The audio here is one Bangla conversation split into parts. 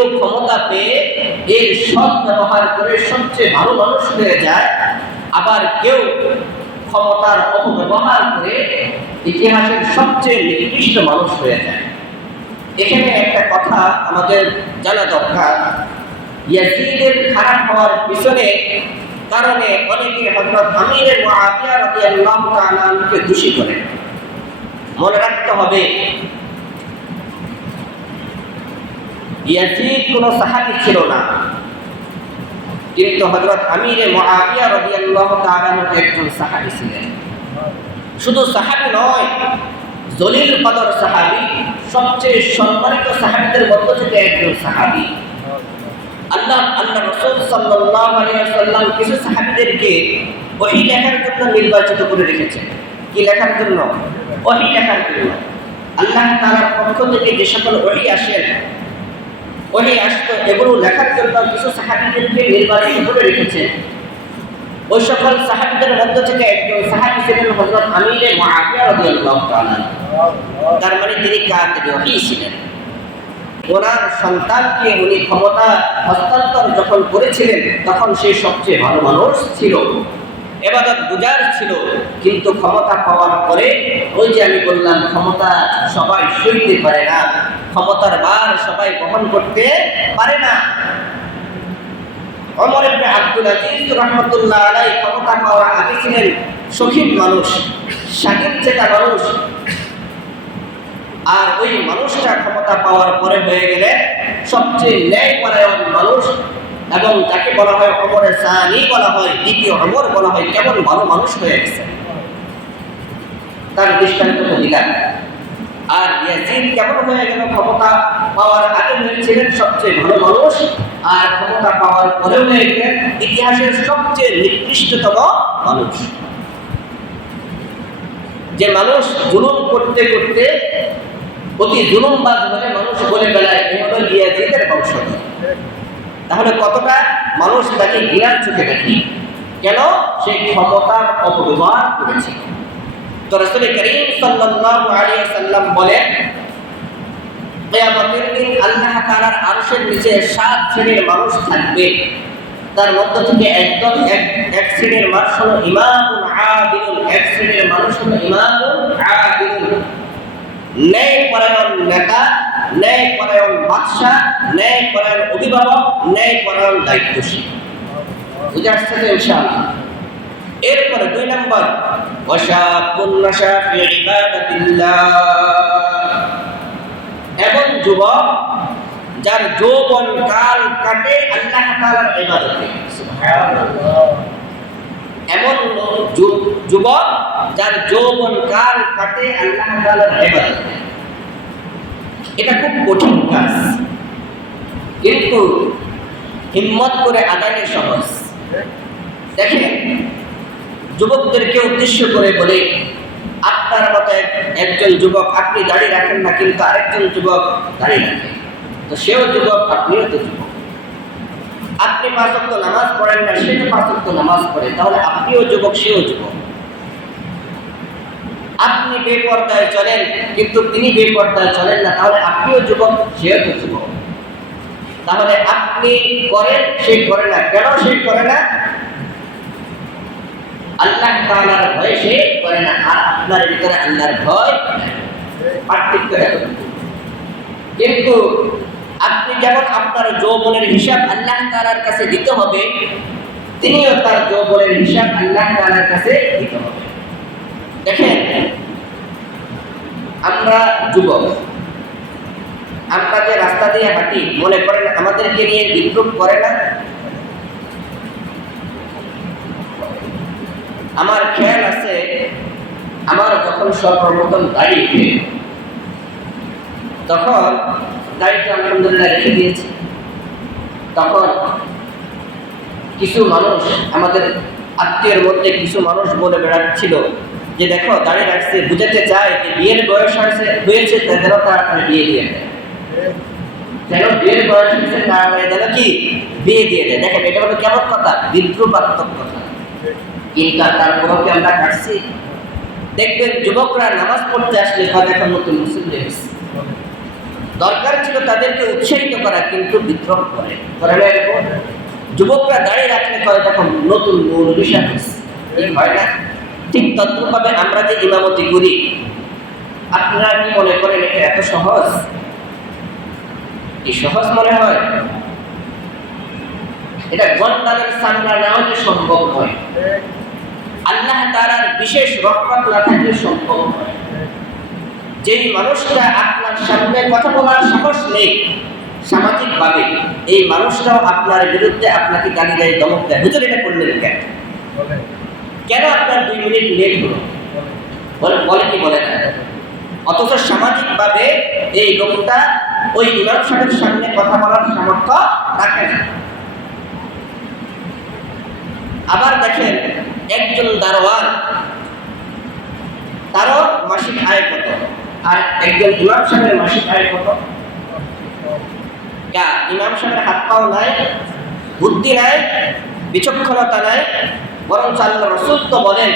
কেউ ক্ষমতা পেয়ে এর সৎ ব্যবহার করে সবচেয়ে ভালো মানুষ হয়ে যায়। আবার কেউ ক্ষমতার অপব্যবহার করে ইতিহাসের সবচেয়ে নিকৃষ্ট মানুষ হয়ে যায়। এখানে একটা কথা আমাদের জানা দরকার। ইয়াজিদের খারাপ হওয়ার পিছনে কারণে অনেকে হযরত আমিরের মুআবিয়া রাদিয়াল্লাহু তাআলা আনহুকে দোষী করে। মনে রাখতে হবে ইয়াজিদ কোনো সাহাবী ছিল না। কিন্তু আমিরে একজন সাহাবী ছিলেন। শুধু সাহাবী নয়, জলিল কদর সাহাবী, সবচেয়ে সম্মানিত সাহাবীদের মধ্য থেকে একজন সাহাবী। আল্লাহ আল্লাহ রসুল সাল্লাল্লাহু আলাইহি ওয়াসাল্লাম কিছু সাহাবীদেরকে ওহী লেখার জন্য নির্বাচিত করে রেখেছেন। কি লেখার জন্য? ওহী লেখার জন্য। আল্লাহ তাআলার পক্ষ থেকে যে সকল ওহী আসেন আসতো এগুলো লেখার জন্য কিছু সাহাবীদেরকে নির্বাচিত করে রেখেছেন ওই সকল সাহাবীদের মধ্য থেকে একজন সাহাবী ছিলেন রাদিয়াল্লাহু তাআলা তার মানে তিনি কাতিব ছিলেন। ওনার সন্তানকে উনি ক্ষমতা হস্তান্তর যখন করেছিলেন, তখন সে সবচেয়ে ভালো মানুষ ছিল। এবাদত গুজার ছিল, কিন্তু ক্ষমতা পাওয়ার পরে ওই যে আমি বললাম, ক্ষমতা সবাই সইতে পারে না। ক্ষমতার ভার সবাই বহন করতে পারে না। অমর ইবনে আব্দুল আজিজ রহমতুল্লাহ আলাই ক্ষমতা পাওয়ার আগে ছিলেন শহীদ মানুষ স্বাধীন চেতা মানুষ। আর ওই মানুষটা ক্ষমতা পাওয়ার পরে হয়ে গেলে সবচেয়ে ন্যায়পরায়ণ মানুষ এবং যাকে বলা হয় অমরের সানি, বলা হয় দ্বিতীয় অমর, বলা হয় কেমন ভালো মানুষ হয়ে গেছে। তার দৃষ্টান্ত দিলাম আর ইয়াজিদ কেমন হয়ে গেল? ক্ষমতা পাওয়ার আগে হয়েছিলেন সবচেয়ে ভালো মানুষ, আর ক্ষমতা পাওয়ার পরে হয়ে গেলেন ইতিহাসের সবচেয়ে নিকৃষ্টতম মানুষ। যে মানুষ জুলুম করতে করতে, অতি জুলুমবাদ হলে মানুষ বলে বেড়ায়, এ হলো ইয়াজিদের বংশধর। তাহলে কতটা মানুষ তাকে ঘৃণার চোখে দেখি? কেন? সেই ক্ষমতার অপব্যবহার করেছে। তো রসুল করিম সাল্লাল্লাহু আলাইহি সাল্লাম বলেন, কিয়ামতের দিন আল্লাহ তাআলার আরশের নিচে সাত শ্রেণির মানুষ থাকবে। তার মধ্য থেকে একদম এক এক শ্রেণির মানুষ হলো ইমামুন আদিলুন এক শ্রেণির মানুষ হলো ইমামুন আদিলুন ন্যায় পরায়ণ নেতা ন্যায় পরায়ণ বাদশাহ ন্যায় পরায়ণ অভিভাবক ন্যায় পরায়ণ দায়িত্বশীল। বুঝে আসছে ইনশাআল্লাহ? এরপরে দুই নম্বর এমন যুবক, যার যৌবন কাল কাটে আল্লাহ এমন যুবক, যার যৌবন কাল কাটে আল্লাহ এটা খুব কঠিন কাজ। কিন্তু হিম্মত করে আদায় সহজ। দেখেন যুবকদেরকে উদ্দেশ্য করে বলে, আপনার মতো একজন যুবক, আপনি দাড়ি রাখেন না, কিন্তু আরেকজন যুবক দাড়ি রাখেন তো সেও যুবক, আপনিও তো যুবক। আপনি পাঁচক্ত নামাজ পড়েন না, সে পাঁচক্ত নামাজ পড়ে, তাহলে আপনিও যুবক, সেও যুবক। আপনি বেপর্দায় চলেন, কিন্তু তিনি বেপর্দায় চলেন না, তাহলে আপনিও যুবক, সেও তো যুবক। তাহলে আপনি করেন, সে করে না। কেন সে করে না? আল্লাহ তাআলার ভয় সে করে না, আর আপনার ভিতরে আল্লাহর ভয় পার্থক্য। কিন্তু আপনি যেমন আপনার যৌবনের হিসাব আল্লাহ তাআলার কাছে দিতে হবে, তিনিও তার যৌবনের হিসাব আল্লাহ তাআলার কাছে দিতে হবে দেখেন, আমরা যুবক, আমরা যে রাস্তা দিয়ে হাঁটি, মনে করেন আমাদেরকে নিয়ে বিদ্রুপ করে না আমার খেয়াল আছে, আমার যখন সর্বপ্রথম দাড়ি উঠে তখন দাড়িটা আলহামদুলিল্লাহ রেখে দিয়েছি। তখন কিছু মানুষ, আমাদের আত্মীয়ের মধ্যে কিছু মানুষ বলে বেড়াচ্ছিল যে, দেখো, দাঁড়িয়ে রাখছে, বুঝাতে চায় যে, বিয়ের বয়স হয়েছে হয়েছে যেন তাড়াতাড়ি বিয়ে দিয়ে দেয়। যেন বিয়ের বয়স হয়েছে, তাড়াতাড়ি যেন কি? বিয়ে দিয়ে দেয়। দেখেন, এটা হলো কেমন কথা? বিদ্রুপাত্মক কথা। কিন্তু আর তারপরেও কি আমরা কাটছি। দেখবেন যুবকরা নামাজ পড়তে আসলে হয় এখন নতুন মুসলিম হয়ে গেছে। দরকার ছিল তাদেরকে উৎসাহিত করা, কিন্তু বিদ্রোহ করে। করে না? যুবকরা দাঁড়িয়ে রাখলে করে তখন নতুন মূল বিষয় এই হয় না? ঠিক তদ্রুপভাবে আমরা যে ইমামতি করি, আপনারা কি মনে করেন এটা এত সহজ? কি সহজ মনে হয়? এটা গন্ডারের সামনা না হলে সম্ভব নয়। আল্লাহ তারার বিশেষ রহমত না থাকলে সম্ভব যেই মানুষটা আপনার সামনে কথা বলার সাহস নেই, সামাজিকভাবে, এই মানুষটাও আপনার বিরুদ্ধে আপনাকে গালি দেয় দমক দেয়। হুজুর, এটা করলেন কেন? কেন আপনার দুই মিনিট লেট হলো? বলে কি বলে না? অথচ সামাজিকভাবে এই লোকটা ওই ইমাম সাহেবের সামনে কথা বলার সামর্থ্য রাখে না। আবার দেখেন একজন দারোয়ান তারও মাসিক আয় কত? আর একজন ইমাম সাহেবের মাসিক আয় কত? কা ইমাম সাহেবের হাত পাও নাই বুদ্ধি নাই বিচক্ষণতা নাই বরং আল্লাহ রসুল তো বলেন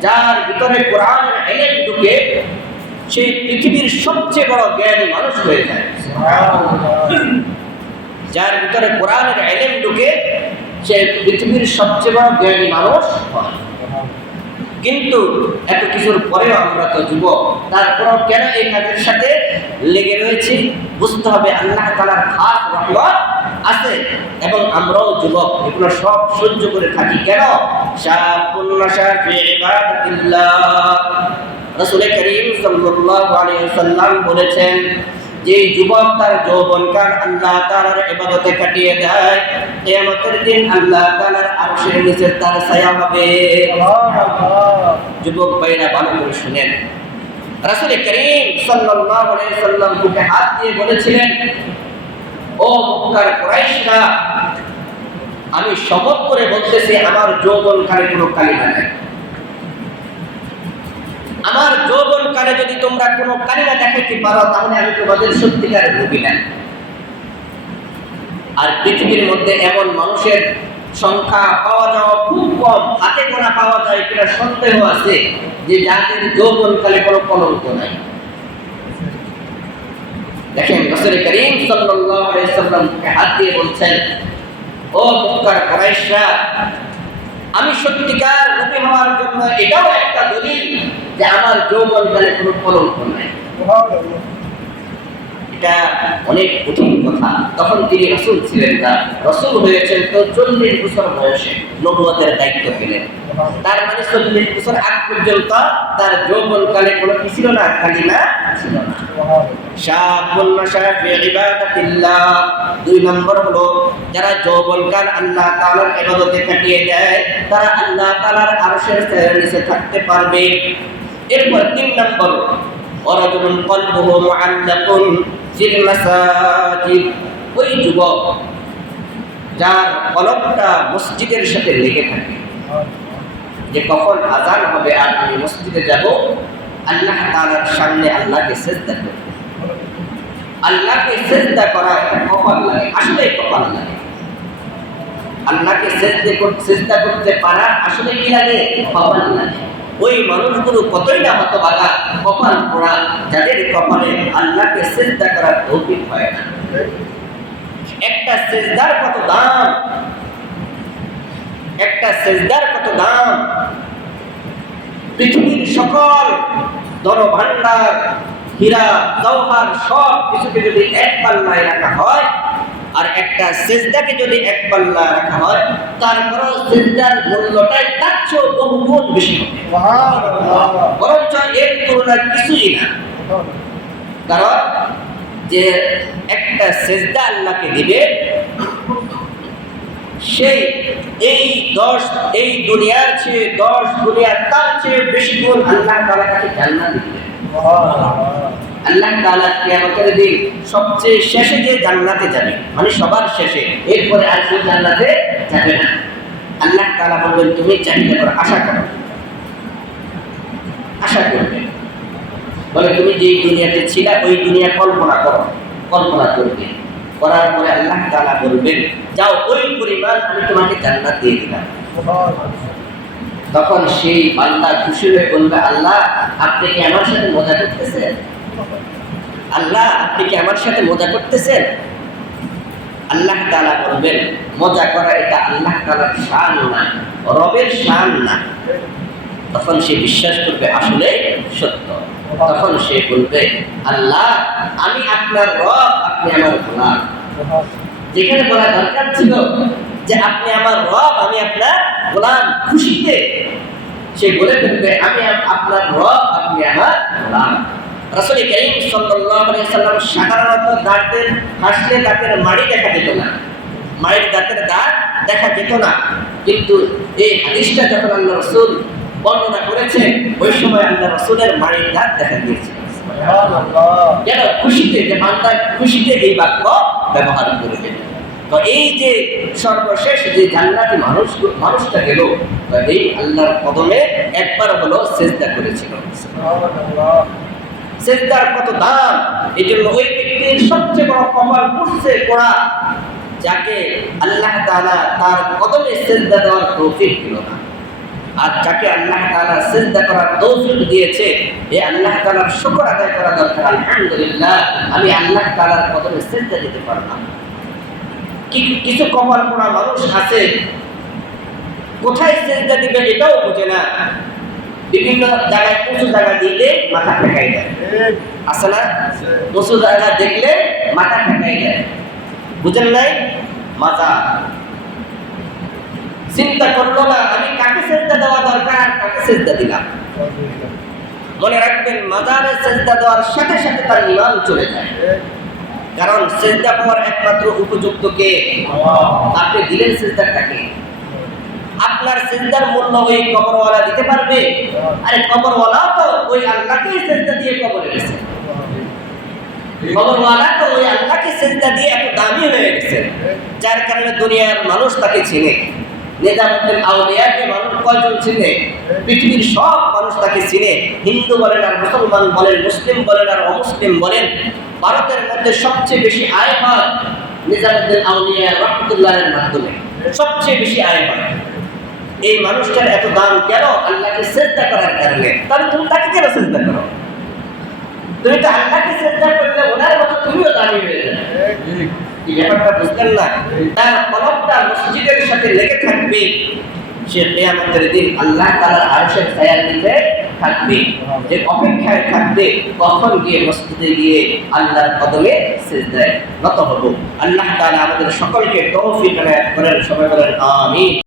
যার ভিতরে কোরআনের এলেম ঢুকে সেই পৃথিবীর সবচেয়ে বড় জ্ঞানী মানুষ হয়ে যায়। যার ভিতরে কোরআনের এলেম ঢুকে সে পৃথিবীর সবচেয়ে বড় জ্ঞানী মানুষ কিন্তু এত কিছুর পরেও আমরা তো যুবক, তারপরেও কেন এই কাজের সাথে লেগে রয়েছি? বুঝতে হবে আল্লাহ তালার খাস রহমত আছে এবং আমরাও যুবক, এগুলো সব সহ্য করে থাকি কেন? রসুল করিম ওয়াসাল্লাম বলেছেন যে যুবক তার যৌবনকাল আল্লাহ তাআলার ইবাদতে কাটিয়ে দেয়, কিয়ামতের দিন আল্লাহ তাআলার আরশের নিচে তার ছায়া হবে। যুবক ভাইরা, ভালো করে শুনেন। করিম সাল্লাল্লাহু আলাইহি সাল্লাম বুকে হাত দিয়ে বলেছিলেন, ও মক্কার কুরাইশরা, আমি শপথ করে বলতেছি, আমার যৌবন কালে কোনো কালিমা নাই। আমার যৌবন কালে যদি তোমরা কোনো কালিমা দেখাইতে পারো, তাহলে আমি তোমাদের সত্যিকারের ভুগি নাই। আর পৃথিবীর মধ্যে এমন মানুষের সংখ্যা পাওয়া যাওয়া খুব কম, হাতে গোনা পাওয়া যায় কিনা সন্দেহ আছে যে যাদের যৌবনকালে কোনো কলঙ্ক নাই। দেখেন, রসুল করিম সাল্লাল্লাহু সাল্লামকে হাত দিয়ে বলছেন, ও মক্কার কুরাইশরা, আমি সত্যিকার নবী হওয়ার জন্য এটাও একটা দলিল যে আমার যৌবনকালে কোনো কলঙ্ক নাই। এটা অনেক কঠিন কথা। তখন তিনি রসুল ছিলেন না। রসুল হয়েছেন তো চল্লিশ বছর বয়সে নবুয়তের দায়িত্ব পেলেন। তার মানে চল্লিশ বছর আগ পর্যন্ত তার কোনো কি ছিল না? ছিল না। ফি ইবাদাতিল্লাহ। দুই নম্বর হলো, যারা আল্লাহ তাআলার ইবাদতে কাটিয়ে দেয়, তারা আল্লাহ নিচে থাকতে পারবে। এরপর তিন নম্বর ওয়ারাজুলুন কলবুহু মুআল্লাকুন ফিল মাসাজিদ। ওই যুবক, যার কলবটা মসজিদের সাথে লেগে থাকে। যে কখন আজান হবে আর আমি মসজিদে যাব, আল্লাহ তাআলার সামনে আল্লাহকে সেজদা করব। আল্লাহকে সেজদা করা একটা কপাল লাগে আসলে কপাল লাগে। আল্লাহকে সেজদে করতে সেজদা করতে পারা আসলে কি লাগে? কপাল লাগে। ওই মানুষগুলো কতই না হতবাগা কপাল পোড়া যাদের কপালে আল্লাহকে সেজদা করার তৌফিক হয় না। একটা সেজদার কত দাম? একটা সেজদার কত দাম? পৃথিবীর সকল ধন ভান্ডার হীরা, জওহার সব কিছুকে যদি এক পাল্লায় রাখা হয় আর একটা সেজদাকে যদি এক পাল্লা রাখা হয় তারপরও সেজদার মূল্যটাই তার চেয়েও বহুগুণ বেশি বরঞ্চ এর তুলনায় কিছুই না। কারণ যে একটা সেজদা আল্লাহকে দিবে সেই এই দশ এই দুনিয়ার চেয়ে দশ দুনিয়ার তার চেয়ে বেশি গুণ আল্লাহ তালা তাকে জান্নাত দিবে। আল্লাহ তাআলা কিয়ামতের দিন সবচেয়ে শেষে যে জান্নাতে যাবে মানে সবার শেষে, এরপরে আর কেউ জান্নাতে যাবে না। আল্লাহ তাআলা বলবেন, তুমি চাহিদা করো, আশা করো। আশা করবে। বলে, তুমি যেই দুনিয়াতে ছিলা, ওই দুনিয়া কল্পনা করো, কল্পনা করবে। করার পরে আল্লাহ তাআলা বলবেন, যাও, ওই পরিমাণ আমি তোমাকে জান্নাত দিয়ে দিলাম। তখন সেই বান্দা খুশি হয়ে বলবে, আল্লাহ, আপনি কি আমার সাথে মজা করতেছেন? আল্লাহ আপনি কি আমার সাথে মজা করতেছেন? আল্লাহ তাআলা বলবেন, মজা করা এটা আল্লাহ তাআলার শান না, রবের শান না। তখন সে বিশ্বাস করবে আসলে সত্য। তখন সে বলবে, আল্লাহ, আমি আপনার রব, আপনি আমার গোলাম। যেখানে বলা দরকার ছিল যে আপনি আমার রব, আমি আপনার গোলাম, খুশিতে। সে বলে ফেলবে, আমি আপনার রব, আপনি আমার গোলাম। রাসূল করিম সাল্লাল্লাহু আলাইহি সাল্লাম সাধারণত দাঁতের হাসলে দাঁতের মাড়ি দেখা যেত না। মাড়ির দাঁতের দাঁত দেখা যেত না। কিন্তু এই হাদিসটা যখন আল্লাহ রসুল বর্ণনা করেছেন ওই সময় আল্লাহ রসুলের মাড়ির দাঁত দেখা দিয়েছে যেন খুশিতে যে বান্দা খুশিতে এই বাক্য ব্যবহার করবে। তো এই যে সর্বশেষ যে জান্নাতি মানুষ মানুষটা গেল এই আল্লাহর কদমে একবার হলো চেষ্টা করেছিল। সেজদার কত দাম? এই জন্য ওই ব্যক্তির সবচেয়ে বড় কপাল পুষছে পড়া, যাকে আল্লাহ তাআলা তার কদমে সেজদা দেওয়ার তৌফিক দিল না। আর যাকে আল্লাহ তাআলা সিজদা করার তৌফিক দিয়েছে এই আল্লাহ তাআলার শুকর আদায় করা দরকার। আলহামদুলিল্লাহ, আমি আল্লাহ তাআলার কদমে সিজদা দিতে পারলাম। কিছু কপাল পড়া মানুষ আছে, কোথায় সিজদা দিবে এটাও বোঝে না। বিভিন্ন জায়গায় উঁচু জায়গা দিলে মাথা ঠেকাই দেয়। আছে না উঁচু জায়গা দেখলে মাথা ঠেকাই দেয় বুঝেন নাই? মাথা। চিন্তা করল না আমি কাকে সেজদা দেওয়া দরকার? কাকে সেজদা দিলাম? মনে রাখবেন মাজারে সেজদা দেওয়ার সাথে সাথে তার ইমান চলে যায়। কারণ সেজদা পাওয়ার একমাত্র উপযুক্ত কে? আপনি দিলেন সেজদাটাকে আপনার সেজদার মূল্য ওই কবরওয়ালা দিতে পারবে? আরে কবরওয়ালা তো ওই দিয়ে কবরে গেছে। কবরওয়ালা তো ওই আল্লাহকে সেজদা দিয়ে এত দামি হয়ে গেছে। যার কারণে দুনিয়ার মানুষ তাকে চিনে। আউলিয়াকে মানুষ কয়জন চিনে? পৃথিবীর সব মানুষ তাকে চিনে। হিন্দু বলেন আর মুসলমান বলেন, মুসলিম বলেন আর অমুসলিম বলেন, ভারতের মধ্যে সবচেয়ে বেশি আয় হয় নিজামুদ্দিন আউলিয়া রহমতুল্লাহের মাধ্যমে। সবচেয়ে বেশি আয় হয়। এই মানুষটার এত দাম কেন আল্লাহকে শ্রদ্ধা করার কারণে? তাহলে তুমি তাকে কেন শ্রদ্ধা করো? তুমি তো আল্লাহকে শ্রদ্ধা করলে ওনার মতো তুমিও দামি হয়ে যাবে। ব্যাপারটা না? তার লেগে থাকবে। সে দিন আল্লাহ থাকবে। থাকবে, কখন গিয়ে গিয়ে আল্লাহর কদমে নত হব। আল্লাহ আমাদের সকলকে তৌফিক এনায়েত করেন, সবাই